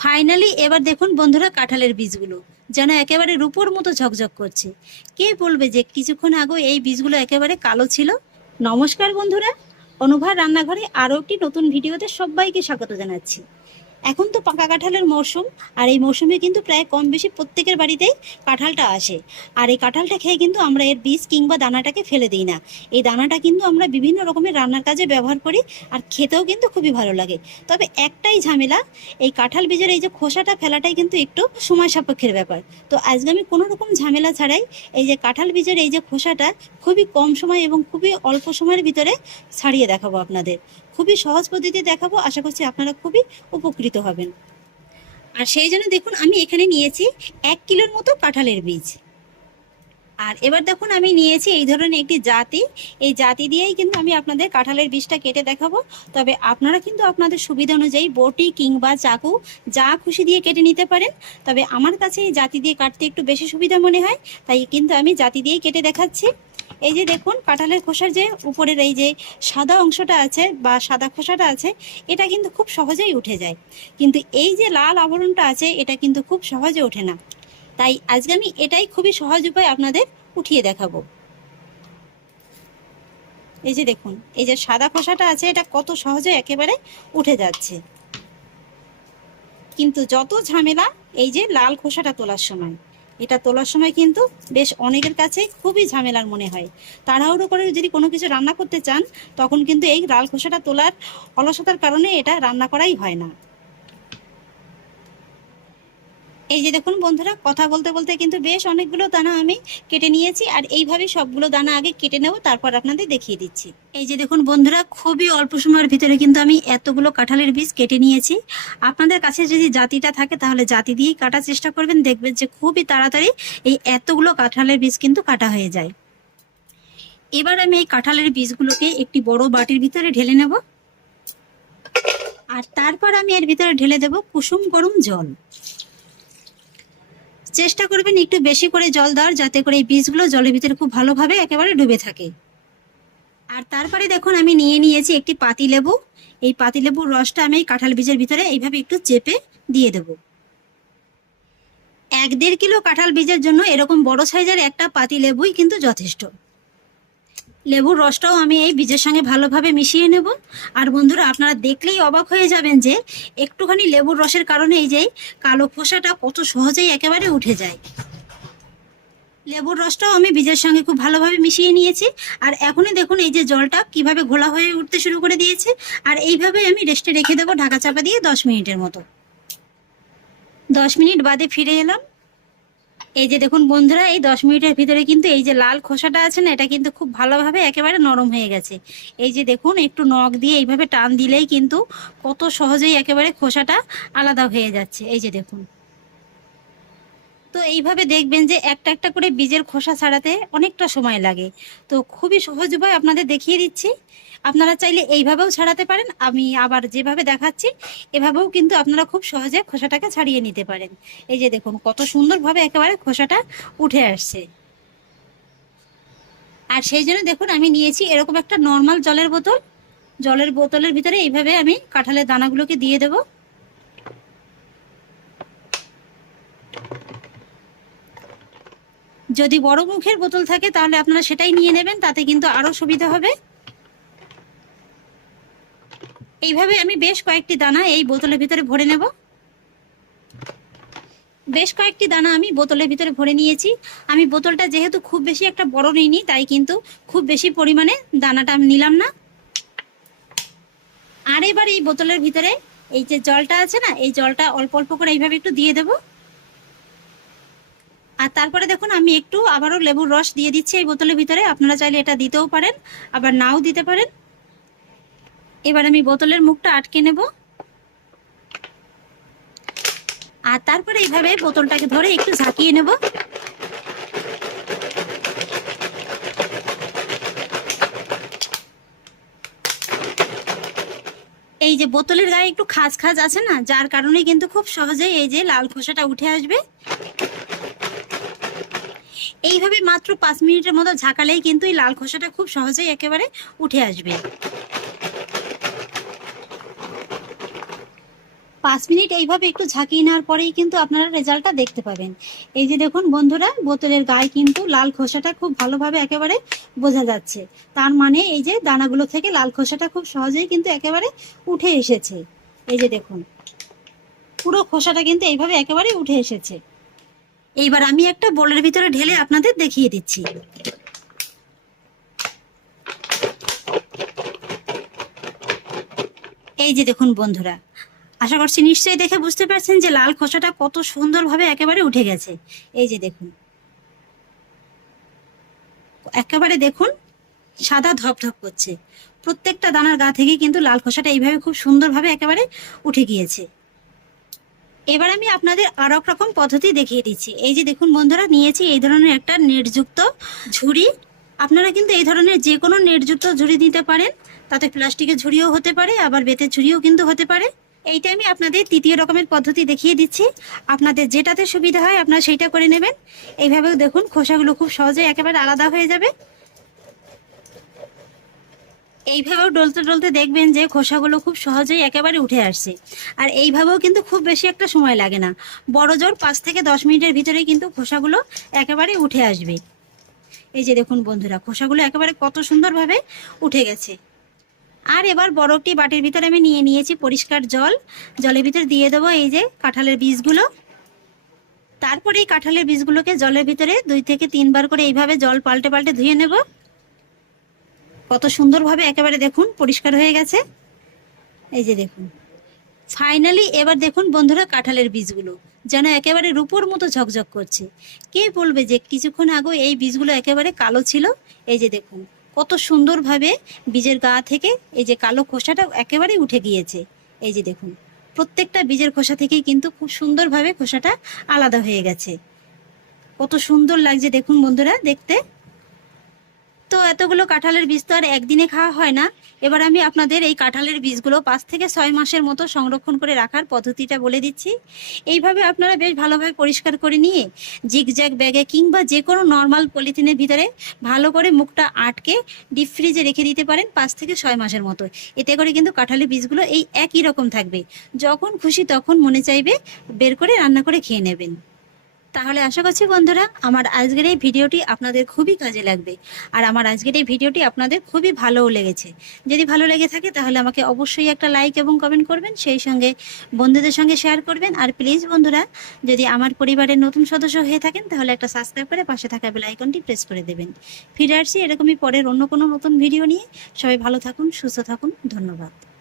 Finally এবার দেখুন বন্ধুরা কাঁঠালের বীজগুলো, যেন একেবারে রূপোর মতো ঝকঝক করছে। কে বলবে যে কিছুক্ষণ আগে এই বীজগুলো একেবারে কালো ছিল? নমস্কার বন্ধুরা অনুভার রান্নাঘরে আরও একটি নতুন ভিডিওতে সবাইকে স্বাগত জানাচ্ছি। এখন তো পাকা কাঁঠালের মরশুম, আর এই মরশুমে কিন্তু প্রায় কম বেশি প্রত্যেকের বাড়িতেই কাঁঠালটা আসে। আর এই কাঁঠালটা খেয়ে কিন্তু আমরা এর বীজ কিংবা দানাটাকে ফেলে দিই না। এই দানাটা কিন্তু আমরা বিভিন্ন রকমের রান্নার কাজে ব্যবহার করি, আর খেতেও কিন্তু খুবই ভালো লাগে। তবে একটাই ঝামেলা, এই কাঁঠাল বীজের এই যে খোসাটা ফেলাটাই কিন্তু একটু সময় সাপেক্ষের ব্যাপার। তো আজকে আমি কোনো রকম ঝামেলা ছাড়াই এই যে কাঁঠাল বীজের এই যে খোসাটা খুবই কম সময় এবং খুবই অল্প সময়ের ভিতরে ছাড়িয়ে দেখাবো আপনাদের। খুবই সহজ পদ্ধতিতে দেখাবো। আশা করছি আপনারা খুবই উপকৃত হবেন। আর সেই জন্য দেখুন, আমি এখানে নিয়েছি এক কিলোর মতো কাঁঠালের বীজ। আর এবার দেখুন, আমি নিয়েছি এই ধরনের একটি জাতি। এই জাতি দিয়েই কিন্তু আমি আপনাদের কাঁঠালের বীজটা কেটে দেখাবো। তবে আপনারা কিন্তু আপনাদের সুবিধা অনুযায়ী বটি কিংবা চাকু যা খুশি দিয়ে কেটে নিতে পারেন। তবে আমার কাছে এই জাতি দিয়ে কাটতে একটু বেশি সুবিধা মনে হয়, তাই কিন্তু আমি জাতি দিয়েই কেটে দেখাচ্ছি। এই যে দেখুন, কাঁঠালের খোসার যে উপরের এই যে সাদা অংশটা আছে বা সাদা খোসাটা আছে, এটা কিন্তু খুব সহজেই উঠে যায়। কিন্তু এই যে লাল আবরণটা আছে, এটা কিন্তু খুব সহজে ওঠে না। তাই আজকে আমি এটাই খুবই সহজ উপায় আপনাদের উঠিয়ে দেখাবো। এই যে দেখুন, এই যে সাদা খোসাটা আছে, এটা কত সহজে একেবারে উঠে যাচ্ছে। কিন্তু যত ঝামেলা এই যে লাল খোসাটা তোলার সময় এটা তোলার সময় কিন্তু বেশ অনেকের কাছে খুবই ঝামেলার মনে হয়। তাড়াহুড়ো করে যদি কোনো কিছু রান্না করতে চান, তখন কিন্তু এই লাল খোসাটা তোলার অলসতার কারণে এটা রান্না করাই হয় না। এই যে দেখুন বন্ধুরা, কথা বলতে বলতে কিন্তু বেশ অনেকগুলো দানা আমি কেটে নিয়েছি আর এইভাবে সবগুলো দানা আগে কেটে নেব, তারপর আপনাদের দেখিয়ে দিচ্ছি। এই যে দেখুন বন্ধুরা, খুবই অল্প সময়ের ভিতরে কিন্তু আমি এতগুলো কাঁঠালের বীজ কেটে নিয়েছি। আপনাদের কাছে যদি জাতিটা থাকে তাহলে জাতি দিয়েই কাটার চেষ্টা করবেন, দেখবেন যে খুবই তাড়াতাড়ি এই এতগুলো কাঁঠালের বীজ কিন্তু কাটা হয়ে যায়। এবার আমি এই কাঁঠালের বীজগুলোকে একটি বড় বাটির ভিতরে ঢেলে নেব। আর তারপর আমি এর ভিতরে ঢেলে দেব কুসুম গরম জল। চেষ্টা করবেন একটু বেশি করে জল দেওয়ার, যাতে করে এই বীজগুলো জলের ভিতরে খুব ভালোভাবে একেবারে ডুবে থাকে। আর তারপরে দেখুন, আমি নিয়ে নিয়েছি একটি পাতি লেবু এই পাতি লেবুর রসটা আমি কাঁঠাল বীজের ভিতরে এইভাবে একটু চেপে দিয়ে দেব। এক দেড় কিলো কাঁঠাল বীজের জন্য এরকম বড় সাইজের একটা পাতি লেবুই কিন্তু যথেষ্ট। লেবুর রসটাও আমি এই বীজের সঙ্গে ভালোভাবে মিশিয়ে নেব। আর বন্ধুরা, আপনারা দেখলেই অবাক হয়ে যাবেন যে একটুখানি লেবুর রসের কারণে এই যে কালো খোসাটা কত সহজেই একেবারে উঠে যায়। লেবুর রসটাও আমি বীজের সঙ্গে খুব ভালোভাবে মিশিয়ে নিয়েছি। আর এখনই দেখুন এই যে জলটা কীভাবে ঘোলা হয়ে উঠতে শুরু করে দিয়েছে। আর এইভাবে আমি রেস্টে রেখে দেবো ঢাকা চাপা দিয়ে দশ মিনিটের মতো। দশ মিনিট বাদে ফিরে এলাম। এই যে দেখুন বন্ধুরা, এই দশ মিনিটের ভিতরে কিন্তু এই যে লাল খোসাটা আছে না, এটা কিন্তু খুব ভালোভাবে একেবারে নরম হয়ে গেছে। এই যে দেখুন, একটু নখ দিয়ে এইভাবে টান দিলেই কিন্তু কত সহজেই একেবারে খোসাটা আলাদা হয়ে যাচ্ছে। এই যে দেখুন। তো এইভাবে দেখবেন যে একটা একটা করে বীজের খোসা ছাড়াতে অনেকটা সময় লাগে। তো খুবই সহজ উপায় আপনাদের দেখিয়ে দিচ্ছি। আপনারা চাইলে এইভাবেও ছাড়াতে পারেন। আমি আবার যেভাবে দেখাচ্ছি, এভাবেও কিন্তু আপনারা খুব সহজে খোসাটাকে ছাড়িয়ে নিতে পারেন। এই যে দেখুন, কত সুন্দরভাবে একেবারে খোসাটা উঠে আসছে। আর সেই জন্য দেখুন, আমি নিয়েছি এরকম একটা নর্মাল জলের বোতল। জলের বোতলের ভিতরে এইভাবে আমি কাঁঠালের দানাগুলোকে দিয়ে দেবো। যদি বড় মুখের বোতল থাকে, তাহলে আপনারা সেটাই নিয়ে নেবেন, তাতে কিন্তু আরও সুবিধা হবে। এইভাবে আমি বেশ কয়েকটি দানা এই বোতলের ভিতরে ভরে নেব। বেশ কয়েকটি দানা আমি বোতলের ভিতরে ভরে নিয়েছি। আমি বোতলটা যেহেতু খুব বেশি একটা বড় নিইনি, তাই কিন্তু খুব বেশি পরিমাণে দানাটা আমি নিলাম না। আর এবার এই বোতলের ভিতরে এই যে জলটা আছে না, এই জলটা অল্প অল্প করে এইভাবে একটু দিয়ে দেবো। আর তারপরে দেখুন, আমি একটু আবারও লেবুর রস দিয়ে দিচ্ছি এই বোতলের ভিতরে। আপনারা চাইলে এটা দিতেও পারেন, আবার নাও দিতে পারেন। এবার আমি বোতলের মুখটা আটকে নেব। আর তারপরে এইভাবে বোতলটাকে ধরে একটু ঝাঁকিয়ে নেব। এই যে বোতলের গায়ে একটু খাজ খাজ আছে না, যার কারণে কিন্তু খুব সহজেই এই যে লাল খোসাটা উঠে আসবে। এইভাবে মাত্র পাঁচ মিনিটের মতো ঝাঁকালেই কিন্তু এই লাল খোসাটা খুব সহজেই একেবারে উঠে আসবে। পাঁচ মিনিট এইভাবে একটু ঝাঁকিয়ে নেওয়ার পরেই কিন্তু আপনারা রেজাল্টটা দেখতে পাবেন। এই যে দেখুন বন্ধুরা, বোতলের গায়ে কিন্তু লাল খোসাটা খুব ভালোভাবে একেবারে বোঝা যাচ্ছে। তার মানে এই যে দানাগুলো থেকে লাল খোসাটা খুব সহজেই কিন্তু একেবারে উঠে এসেছে। এই যে দেখুন, পুরো খোসাটা কিন্তু এইভাবে একেবারে উঠে এসেছে। এইবার আমি একটা বলের ভিতরে ঢেলে আপনাদের দেখিয়ে দিচ্ছি। এই যে দেখুন বন্ধুরা, আশা করছি নিশ্চয়ই দেখে বুঝতে পারছেন যে লাল খোসাটা কত সুন্দরভাবে একেবারে উঠে গেছে। এই যে দেখুন, একেবারে দেখুন সাদা ধপধপ করছে। প্রত্যেকটা দানার গা থেকে কিন্তু লাল খোসাটা এইভাবে খুব সুন্দরভাবে একেবারে উঠে গিয়েছে। এবার আমি আপনাদের আর এক রকম পদ্ধতি দেখিয়ে দিচ্ছি। এই যে দেখুন বন্ধুরা, নিয়েছি এই ধরনের একটা নেটযুক্ত ঝুড়ি। আপনারা কিন্তু এই ধরনের যে কোনো নেটযুক্ত ঝুড়ি দিতে পারেন। তাতে প্লাস্টিকের ঝুড়িও হতে পারে, আবার বেতের ঝুড়িও কিন্তু হতে পারে। এইটা আমি আপনাদের তৃতীয় রকমের পদ্ধতি দেখিয়ে দিচ্ছি। আপনাদের যেটাতে সুবিধা হয়, আপনারা সেইটা করে নেবেন। এইভাবেও দেখুন খোসাগুলো খুব সহজে একেবারে আলাদা হয়ে যাবে। এইভাবেও ডলতে ডলতে দেখবেন যে খোসাগুলো খুব সহজেই একেবারে উঠে আসছে। আর এইভাবেও কিন্তু খুব বেশি একটা সময় লাগে না। বড় জোর পাঁচ থেকে দশ মিনিটের ভিতরেই কিন্তু খোসাগুলো একেবারে উঠে আসবে। এই যে দেখুন বন্ধুরা, খোসাগুলো একেবারে কত সুন্দরভাবে উঠে গেছে। আর এবার বড় একটি বাটির ভিতরে আমি নিয়ে নিয়েছি পরিষ্কার জল। জলের ভিতর দিয়ে দেবো এই যে কাঁঠালের বীজগুলো। তারপরে এই কাঁঠালের বীজগুলোকে জলের ভিতরে দুই থেকে তিনবার করে এইভাবে জল পাল্টে পাল্টে ধুয়ে নেব। কত সুন্দরভাবে একেবারে দেখুন, পরিষ্কার হয়ে গেছে। এই যে দেখুন। ফাইনালি এবার দেখুন বন্ধুরা কাঁঠালের বীজগুলো, যেন একেবারে রূপোর মতো ঝকঝক করছে। কে বলবে যে কিছুক্ষণ আগে এই বীজগুলো একেবারে কালো ছিল? এই যে দেখুন, কত সুন্দরভাবে বীজের গা থেকে এই যে কালো খোসাটা একেবারেই উঠে গিয়েছে। এই যে দেখুন, প্রত্যেকটা বীজের খোসা থেকেই কিন্তু খুব সুন্দরভাবে খোসাটা আলাদা হয়ে গেছে। কত সুন্দর লাগছে দেখুন বন্ধুরা, দেখতে। তো এতগুলো কাঁঠালের বীজ তো আর একদিনে খাওয়া হয় না। এবার আমি আপনাদের এই কাঁঠালের বীজগুলো পাঁচ থেকে ছয় মাসের মতো সংরক্ষণ করে রাখার পদ্ধতিটা বলে দিচ্ছি। এইভাবে আপনারা বেশ ভালোভাবে পরিষ্কার করে নিয়ে জিগজ্যাগ ব্যাগে কিংবা যে কোনো নর্মাল পলিথিনের ভিতরে ভালো করে মুখটা আটকে ডিপ ফ্রিজে রেখে দিতে পারেন পাঁচ থেকে ছয় মাসের মতো। এতে করে কিন্তু কাঁঠালের বীজগুলো এই একই রকম থাকবে। যখন খুশি তখন মনে চাইবে বের করে রান্না করে খেয়ে নেবেন। তাহলে আশা করছি বন্ধুরা, আমার আজকের এই ভিডিওটি আপনাদের খুবই কাজে লাগবে। আর আমার আজকের এই ভিডিওটি আপনাদের খুবই ভালোও লেগেছে। যদি ভালো লেগে থাকে তাহলে আমাকে অবশ্যই একটা লাইক এবং কমেন্ট করবেন, সেই সঙ্গে বন্ধুদের সঙ্গে শেয়ার করবেন। আর প্লিজ বন্ধুরা, যদি আমার পরিবারের নতুন সদস্য হয়ে থাকেন, তাহলে একটা সাবস্ক্রাইব করে পাশে থাকা বেল আইকনটি প্রেস করে দেবেন। ফিরে আসছি এরকমই পরের অন্য কোনো নতুন ভিডিও নিয়ে। সবাই ভালো থাকুন, সুস্থ থাকুন, ধন্যবাদ।